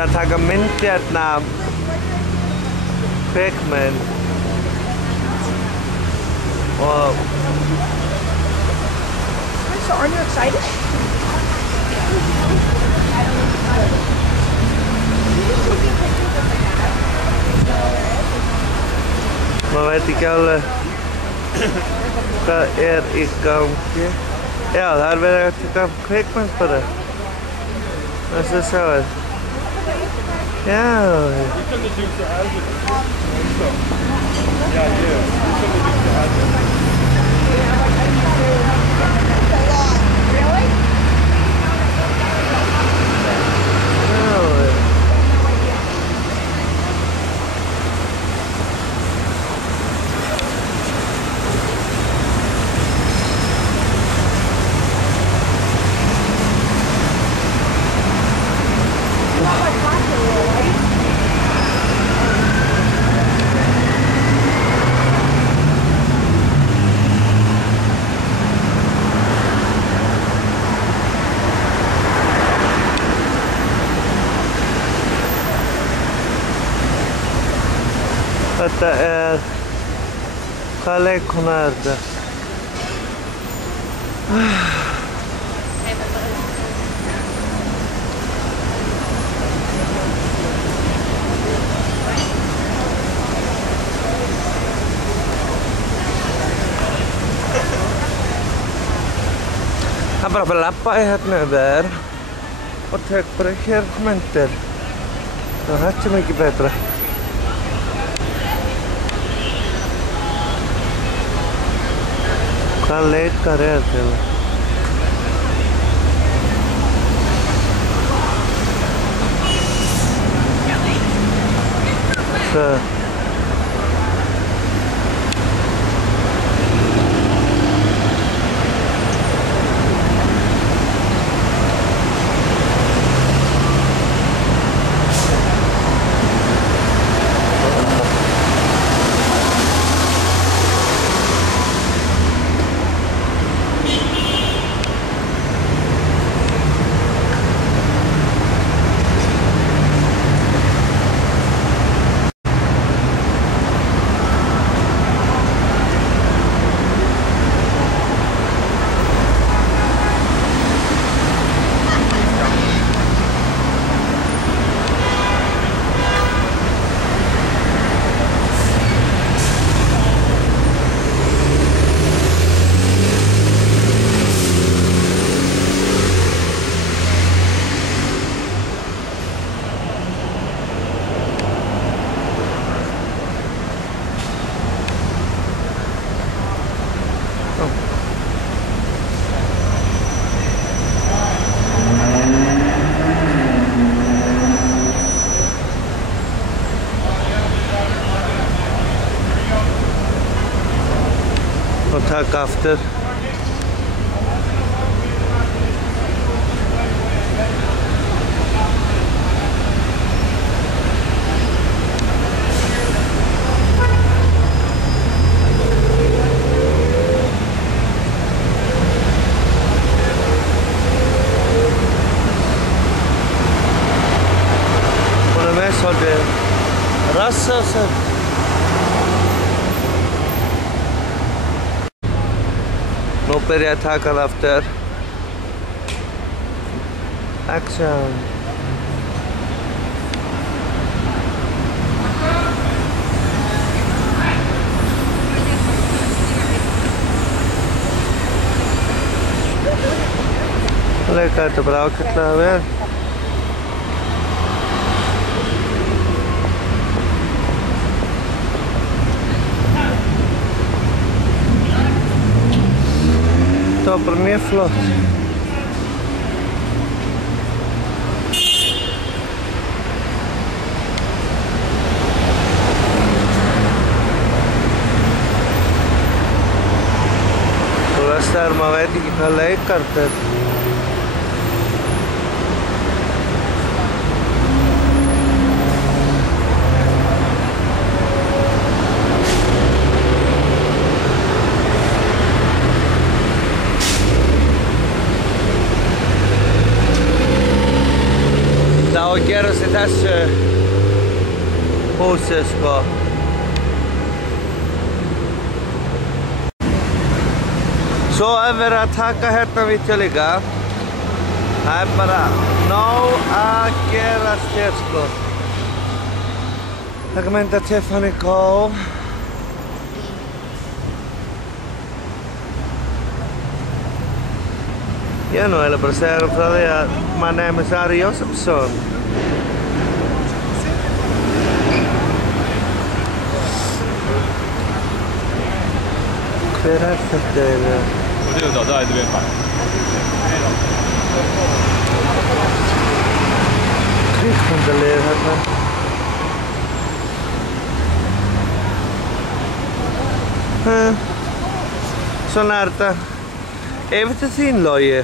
Verið að taka mynd hérna kvikmynd og So are you excited? maður veit ekki alveg hvað í gangi. Já, það verið að taka kvikmynd bara. Þess að sjá þér. Já. We can do to Albert. Yeah, we can do to Albert. Really? Þetta hvaða leikkona þetta? Það bara að labba hérna yfir og tek bara hér myndir. Það er mikið betra. Hvað leikar til? Það og taka aftur. Hún með svolítið rassa sem nú byrja ég að taka það aftur. Action. Það leika þetta bara ágætlega vel. Það var bara mjög flott. Þú veist þegar maður veit ekki hvað leikar þetta er. Það á að gera sér tässä húsissa. Svo verið að taka hérna vídeo líka. Það bara nóg að gerast hér sko. Taka mynda Tiffany Co. Ég nú eiginlega bara að segja frá því að my name is Ari Jósefsson. Hver þetta eiginlega? 我这个早在这边买。 Kvikmyndalið hérna. Svona er þetta. Yfir til þín, Logi.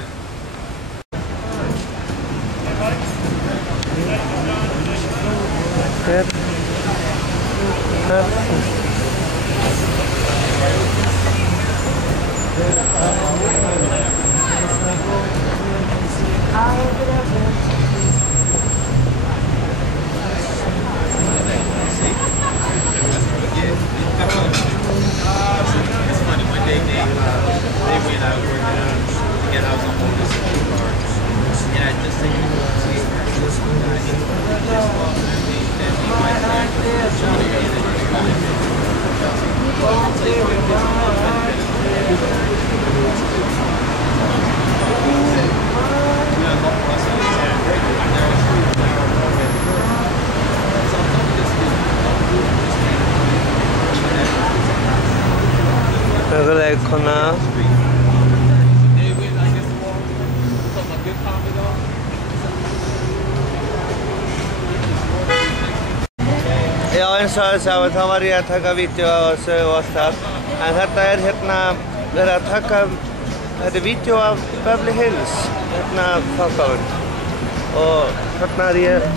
Leikona. Já, eins og þess að þá var ég að taka vídeo á þessu og allt það. En þetta er hérna verið að taka, þetta er vídeo af Beverly Hills, hérna þáttáinn. Og hérna er ég,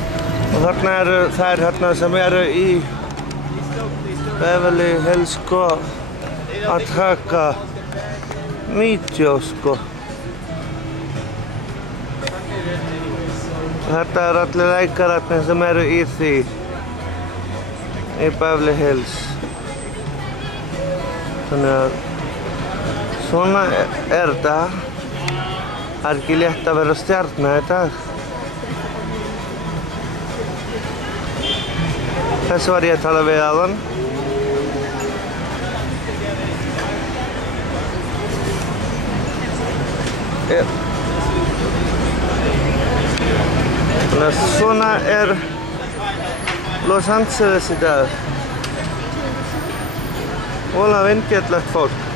og hérna eru þær hérna sem eru í Beverly Hills sko að taka vídeo sko. Þetta eru allir leikararnir sem eru í því. Í Beverly Hills. Þannig að svona er þetta. Það er ekki létt að vera stjarna í dag. Þessu var ég að tala við áðan. Þannig að svona er Los Angeles í dag. Voðalega vindbjartlegt fólk.